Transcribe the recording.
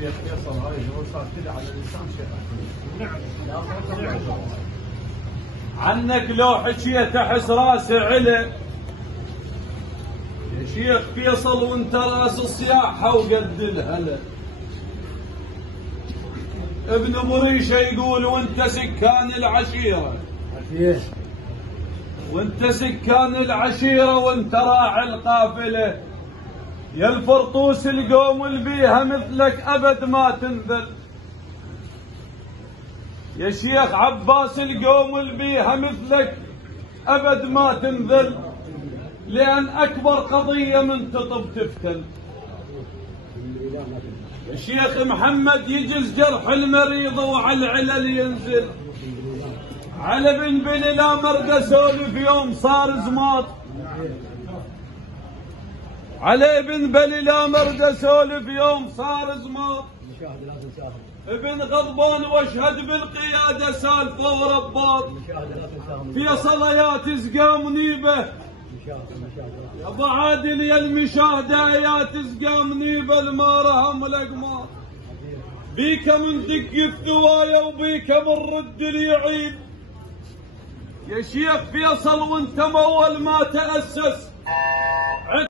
شيخ فيصل هاي هو صار كذا على اللسان شيخ. نعم. عنك لو حكيت احس راسي عله يا شيخ فيصل وانت راس الصياحه وقد الهلا. ابن مريشه يقول وانت سكان العشيره وانت سكان العشيره وانت راعي القافله يا الفرطوس القوم اللي بيها مثلك ابد ما تنذل. يا شيخ عباس القوم اللي بيها مثلك ابد ما تنذل لان اكبر قضيه من تطب تفتل. يا شيخ محمد يجز جرح المريض وعلى العلل ينزل. على بن بلي لا مرقى سولف يوم صار زماط. على ابن بلي لا مرقى سولف يوم صار زماط. ابن غضبان واشهد بالقياده سالفه ورباط. فيصل يا تسقى منيبه يا ابو عادل يا المشاهده يا تسقى منيبه المارهم الاقماط. بيك من دق الثوايه وبيك بالرد اللي يعيد. يا شيخ فيصل وانت اول ما تاسس